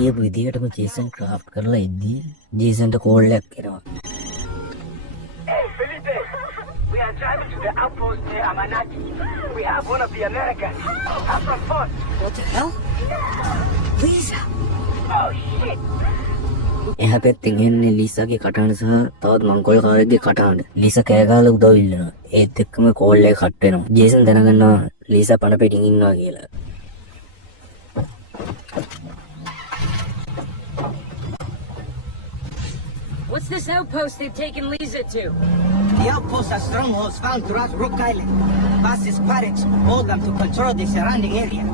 කියපු විදිහටම ජේසන් ක්‍රාෆ්ට් කරලා ඉද්දී ජේසන්ට කෝල් එකක් එනවා. Hey, Felipe! We are driving to the outpost near Amanati. We have one of the Americans. Have some fun. What the hell? Lisa! Oh, shit! එහා පැත්තෙන් එන්නේ ලීසාගේ කටහඬ සහ තවත් මංකොල්කාරයෙක්ගේ කටහඬ. ලීසා කෑ ගහලා උදව් ඉල්ලනවා. ඒත් එක්කම කෝල් එක කට් වෙනවා. ජේසන් දැනගන්නවා ලීසා පණ පිටින් ඉන්නවා කියලා. What's this outpost they've taken Lisa to? The outposts are strongholds found throughout Rook Island. Fastest pirates hold them to control the surrounding area.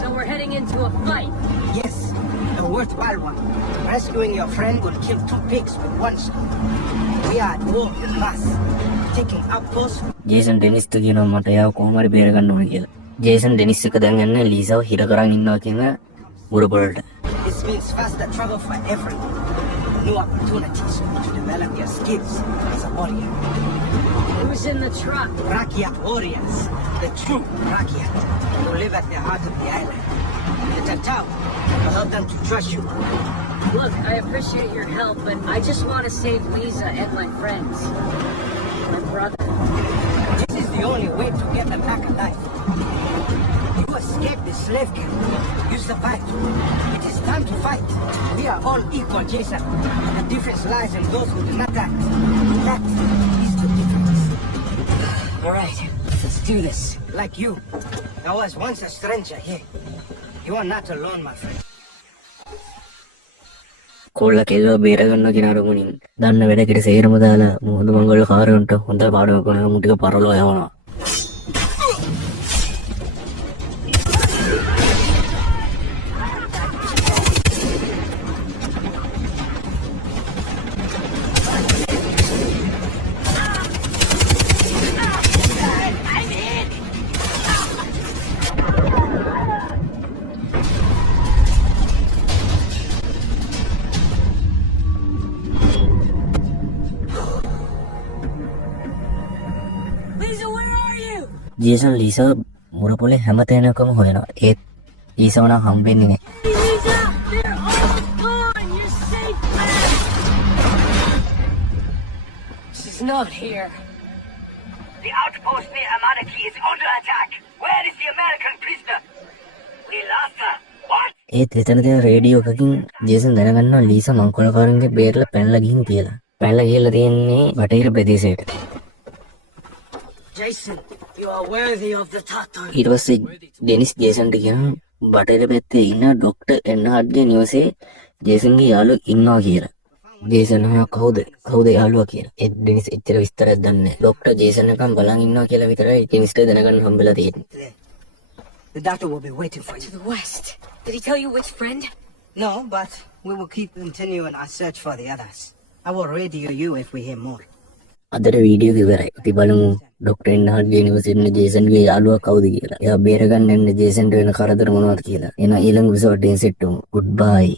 So we're heading into a fight. Yes, a worthwhile one. Rescuing your friend would kill 2 pigs with 1 stone. We are at war with us. Taking outposts. ජේසන් ඩෙනිස්ට කියනවා මට එයාව කොහොම හරි බේර ගන්න ඕනේ කියලා. ජේසන් ඩෙනිස් එක දැන් යන්නේ ලීසාව හිර කරන් ඉන්නවා කියන මුරපොළට. This means faster travel for everyone. New opportunities to develop your skills as a warrior. Who's in the truck? Rakyat warriors, the true Rakyat, who live at the heart of the island. The Tatao will help them to trust you. Look, I appreciate your help, but I just want to save Lisa and my friends. My brother. This is the only way to get them back alive. You escaped the slave camp. You survived. It is time to fight. We are all equal, Jason. The difference lies in those who do not act. That is the difference. All right, let's do this. Like you. I was once a stranger here. You are not alone, my friend. කොල්ල කෙල්ලව බේර ගන්නවා කියන අරමුණින් දන්න වැඩකට සේරම දාලා මොහොත මංගල කාරයන්ට හොඳ පාඩමක් කරනවා මුටික පරලෝ යවනවා. ජේසන් ලීසා මුරපොලේ හැම තැනකම හොයනවා. ඒත් ලීසාව නම් හම්බෙන්නේ නැහැ. Lisa, they're all gone. You're safe. She's not here. The outpost near Amanati is under attack. Where is the American prisoner? We lost her. What? ඒත් එතන තියෙන රේඩියෝ එකකින් ජේසන් දැනගන්නවා ලීසා මංකොල්කාරන්ගේ බේරලා පැනලා ගිහින් කියලා. පැනලා ගිහලා තියෙන්නේ බටහිර ප්‍රදේශයට. Jason, you are worthy of the Tatar. ඊට පස්සේ ඩෙනිස් ජේසන්ට කියනවා බටහිර පැත්තේ ඉන්න ડોක්ටර් එන්හාඩ්ගේ නිවසේ ජේසන්ගේ යාළුවෝ ඉන්නවා කියලා. ජේසන් අහනවා කවුද යාළුවා කියලා. ඒ ඩෙනිස් එච්චර විස්තරයක් දන්නේ නැහැ. ડોක්ටර් ජේසන් එකම බලන් ඉන්නවා කියලා විතරයි ඩෙනිස්ට දැනගන්න හම්බෙලා තියෙන්නේ. The doctor will be waiting for To you. the west. Did he tell you which friend? No, but we will keep continuing our search for the others. I will radio you if we hear more. අදට වීඩියෝ එක ඉවරයි. අපි බලමු ડોක්ටර් එන්හාඩ්ගේ නිවසේ ඉන්න ජේසන්ගේ යාළුවා කවුද කියලා. එයා බේරගන්න යන්නේ ජේසන්ට වෙන කරදර මොනවද කියලා. එහෙනම් ඊළඟ එපිසෝඩ් එකෙන් සෙට් වෙමු. Goodbye.